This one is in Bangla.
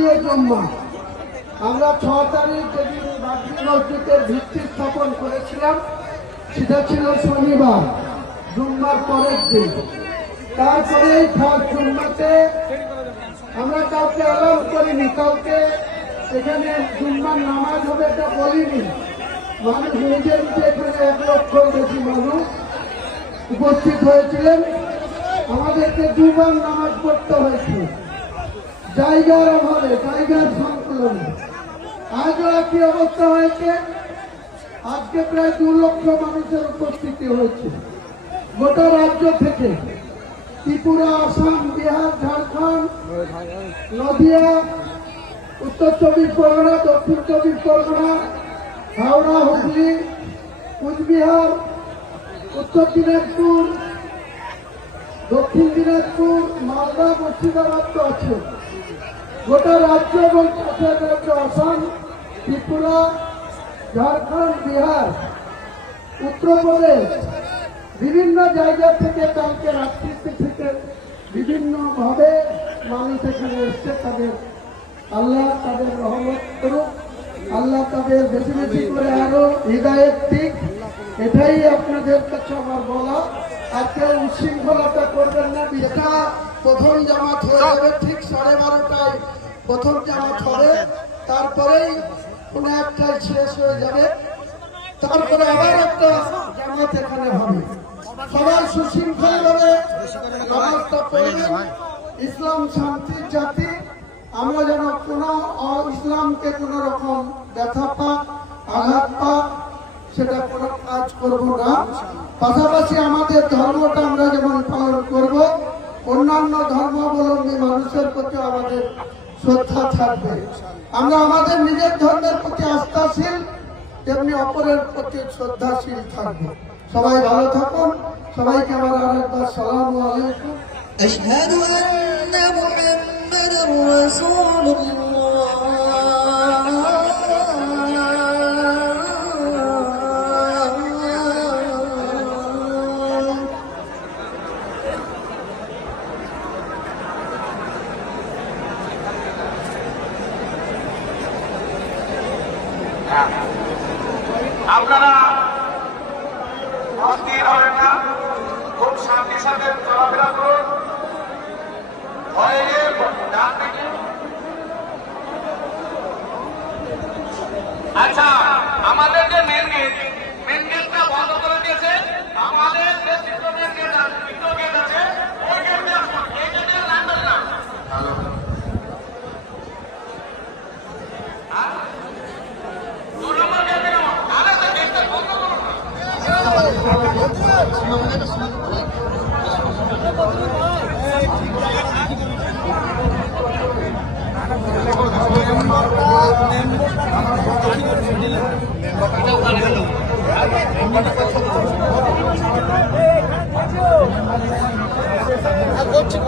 দ্বিতীয় জুম্মা। আমরা 6 তারিখ যেদিন বাবরি মসজিদের ভিত্তি স্থাপন করেছিলাম সেটা ছিল শনিবার, জুম্মার পরের দিন। তারপরে ফার্স্ট জুম্মাতে আমরা কাউকে অ্যালাউ করিনি, কাউকে এখানে জুম্মার নামাজ হবে এটা বলিনি। মানুষ নিজে নিজে এখানে 1 লক্ষর বেশি মানুষ উপস্থিত হয়েছিলেন। আমাদেরকে 2 বার নামাজ পড়তে হয়েছিল জায়গার অভাবে, জায়গার সংকুলনে। আজও একই অবস্থা হয়েছে। আজকে প্রায় 2 লক্ষ মানুষের উপস্থিতি হয়েছে গোটা রাজ্য থেকে, ত্রিপুরা, আসাম, বিহার, ঝাড়খণ্ড, নদিয়া, উত্তর 24 পরগনা, দক্ষিণ 24 পরগনা, হাওড়া, হুগলি, কুচবিহার, উত্তর দিনাজপুর, দক্ষিণ দিনাজপুর, মালদা, মুর্শিদাবাদ তো আছে। গোটা রাজ্য এবং পাশের রাজ্য আসাম, ত্রিপুরা, ঝাড়খণ্ড, বিহার, উত্তরপ্রদেশ, বিভিন্ন জায়গা থেকে কালকে রাত্রি থেকে বিভিন্নভাবে মানুষ এখানে এসছে। তাদের আল্লাহ তাদের রহমত করুক, আল্লাহ তাদের বেশি বেশি করে আরো হৃদায়ত দিক। এটাই আপনাদের কাছে আমার বলা। আর কেউ উচ্ছৃঙ্খলতা করবেন না। এটা প্রথম জামাত হয়ে যাবে ঠিক 12:30টায় প্রথম জামাত হবে, তারপরেই কোনো একটাই শেষ হয়ে যাবে, তারপরে আবার একটা জামাত এখানে হবে। সবাই সুশৃঙ্খল ভাবে নামাজটা পড়বেন। ইসলাম শান্তির জাতি, আমরা যেন কোনো ইসলামকে কোন রকম ব্যথা পাক, আঘাত পাক, সেটা কোনো কাজ করব না। পাশাপাশি আমাদের ধর্মটা আমরা যেমন পালন করব, অন্যান্য ধর্মাবলম্বী মানুষের প্রতি আমাদের শ্রদ্ধা থাকবে। আমরা আমাদের নিজের ধর্মের প্রতি আস্থাশীল, তেমনি অপরের প্রতি শ্রদ্ধাশীল থাকবো। সবাই ভালো থাকুন। সবাইকে আমার আরেকবার সালামু আলাইকুম। আশহাদু আন্না মুহাম্মাদার রাসূলুল্লাহ। আপনারা অস্থির হবেন না, খুব শান্তির সাথে চলাফেরা করুন। আচ্ছা, আমাদের যে মেন গেটটা বন্ধ করে দিয়েছে। আমাদের যে দ্বিতীয় গেট আছে ওই গেট দিয়ে আসুন, এই গেটে রাখবেন না। করছি